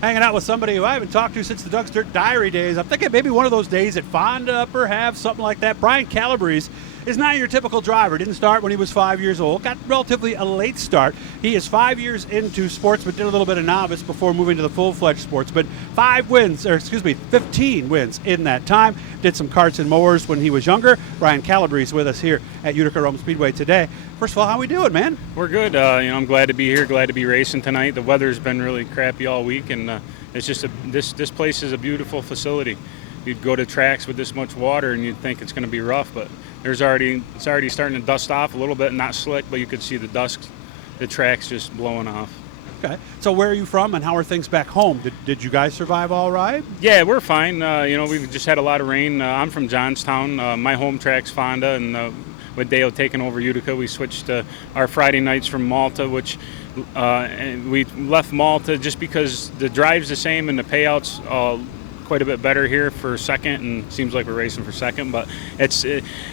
hanging out with somebody who I haven't talked to since the Doug's Dirt Diary days. I'm thinking maybe one of those days at Fonda, perhaps, something like that. Brian Calabrese is not your typical driver. Didn't start when he was 5 years old. Got relatively a late start. He is 5 years into Sportsman, did a little bit of novice before moving to the full-fledged Sportsman. 15 wins in that time. Did some carts and mowers when he was younger. Brian Calabrese with us here at Utica-Rome Speedway today. First of all, how we doing, man? We're good. I'm glad to be here. Glad to be racing tonight. The weather's been really crappy all week, and it's just this place is a beautiful facility. You'd go to tracks with this much water, and you'd think it's going to be rough, but it's already starting to dust off a little bit, not slick, but you could see the dust, the tracks just blowing off. Okay. So where are you from, and how are things back home? Did you guys survive all right? Yeah, we're fine. We've just had a lot of rain. I'm from Johnstown. My home track's Fonda, and with Dale taking over Utica, we switched our Friday nights from Malta, which and we left Malta just because the drive's the same and the payouts quite a bit better here for second, and seems like we're racing for second. But it's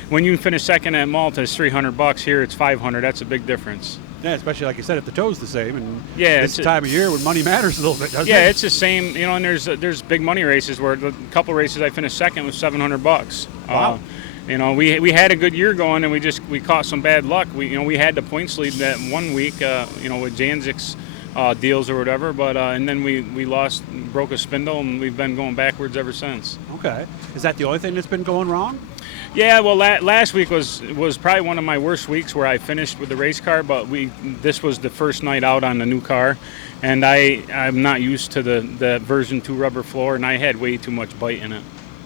when you finish second at Malta, it's $300. Here, it's $500. That's a big difference. Yeah, especially like you said, if the tow's the same, and yeah, it's time of year when money matters a little bit, doesn't it? Yeah, it's the same. And there's big money races where a couple races I finished second was $700. Wow. We had a good year going, and we caught some bad luck. We had the points lead that 1 week, with Janzik's deals or whatever, but and then we broke a spindle, and we've been going backwards ever since. Okay. Is that the only thing that's been going wrong? Yeah, well, last week was probably one of my worst weeks where I finished with the race car, but this was the first night out on the new car, and I'm not used to the version 2 rubber floor, and I had way too much bite in it.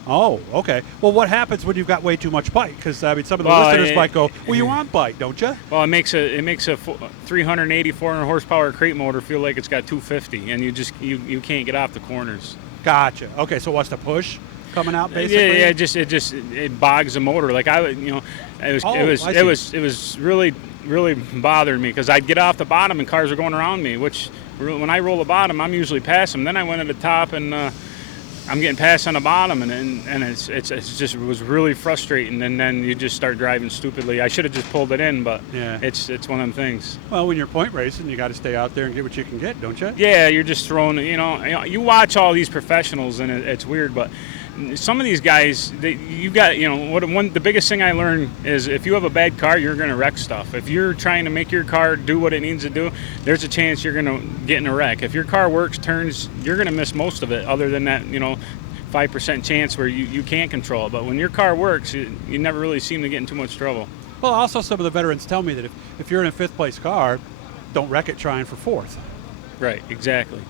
Oh, okay. Well, what happens when you've got way too much bite? Because some of the listeners might go, "Well, you want bite, don't you?" Well, it makes a 380, 400 horsepower crate motor feel like it's got 250, and you can't get off the corners. Gotcha. Okay, so what's the push coming out basically? Yeah, it bogs the motor. Like it was really bothering me because I'd get off the bottom and cars are going around me. Which when I roll the bottom, I'm usually past them. Then I went to the top and I'm getting passed on the bottom, and it was really frustrating. And then you just start driving stupidly. I should have just pulled it in, but yeah, it's one of them things. Well, when you're point racing, you got to stay out there and get what you can get, don't you? Yeah, you're just throwing. You watch all these professionals, and it's weird, but some of these guys, the biggest thing I learned is if you have a bad car, you're going to wreck stuff. If you're trying to make your car do what it needs to do, there's a chance you're going to get in a wreck. If your car works, turns, you're going to miss most of it, other than that 5% chance where you can't control it. But when your car works, you never really seem to get in too much trouble. Well, also some of the veterans tell me that if you're in a 5th place car, don't wreck it trying for 4th. Right, exactly.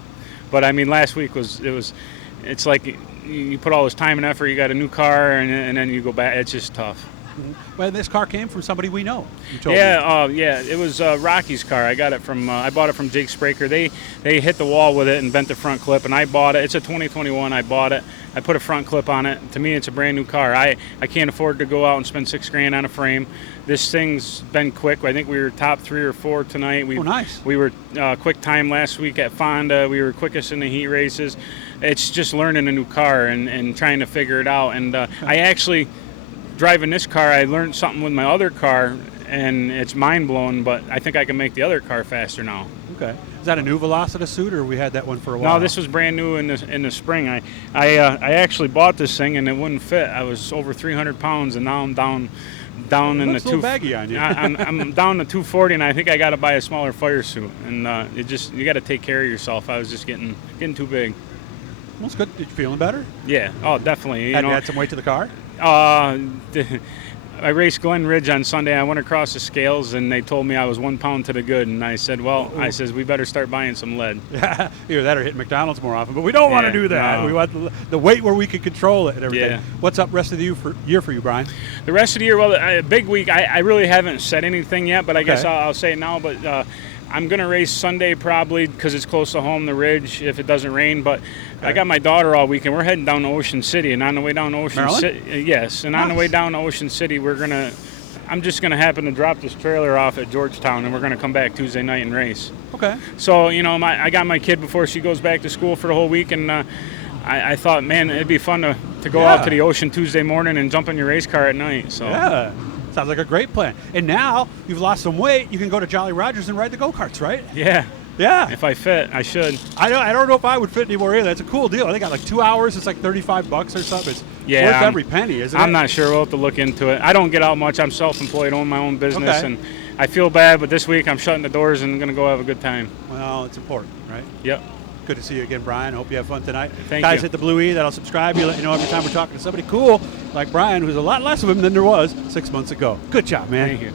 But I mean, last week it's like you put all this time and effort, you got a new car, and then you go back. It's just tough. Mm-hmm. Well, this car came from somebody we know. You told me. It was Rocky's car. I got it from. I bought it from Jake Spraker. They hit the wall with it and bent the front clip, and I bought it. It's a 2021. I bought it. I put a front clip on it. To me, it's a brand new car. I can't afford to go out and spend $6,000 on a frame. This thing's been quick. I think we were top 3 or 4 tonight. Nice. We were quick time last week at Fonda. We were quickest in the heat races. It's just learning a new car and trying to figure it out. And I actually, driving this car, I learned something with my other car, and it's mind-blowing, but I think I can make the other car faster now. Okay. Is that a new Velocita suit, or we had that one for a while? No, this was brand new in the spring. I actually bought this thing, and it wouldn't fit. I was over 300 pounds, and now I'm down in the two. Baggy on you. I'm down to 240, and I think I got to buy a smaller fire suit. And you got to take care of yourself. I was just getting too big. Well, it's good. You feeling better? Yeah. Oh, definitely. Had you had some weight to the car? I raced Glen Ridge on Sunday. I went across the scales, and they told me I was 1 pound to the good. And I said, we better start buying some lead. Yeah, either that or hit McDonald's more often. But we don't want to do that. No. We want the weight where we can control it and everything. Yeah. What's up rest of the year for you, Brian? The rest of the year, well, a big week. I really haven't said anything yet, but I guess I'll say it now. But I'm going to race Sunday probably because it's close to home, the Ridge, if it doesn't rain. But I got my daughter all weekend. We're heading down to Ocean City, and on the way down to Ocean City, yes, and nice. On the way down to Ocean City, I'm just going to happen to drop this trailer off at Georgetown, and we're going to come back Tuesday night and race. Okay. So, I got my kid before she goes back to school for the whole week, and I thought, man, it'd be fun to go out to the ocean Tuesday morning and jump in your race car at night. So. Yeah. Sounds like a great plan. And now you've lost some weight, you can go to Jolly Rogers and ride the go-karts, right? Yeah. Yeah. If I fit, I should. I don't know if I would fit anymore either. That's a cool deal. They got like 2 hours. It's like $35 or something. It's worth every penny, isn't it? I'm not sure. We'll have to look into it. I don't get out much. I'm self-employed, own my own business, Okay. and I feel bad, but this week I'm shutting the doors and going to go have a good time. Well, it's important, right? Yep. Good to see you again, Brian. Hope you have fun tonight. Thank Guys, you. hit the blue E. That'll subscribe you. Let you know every time we're talking to somebody cool like Brian, who's a lot less of him than there was 6 months ago. Good job, man. Thank you.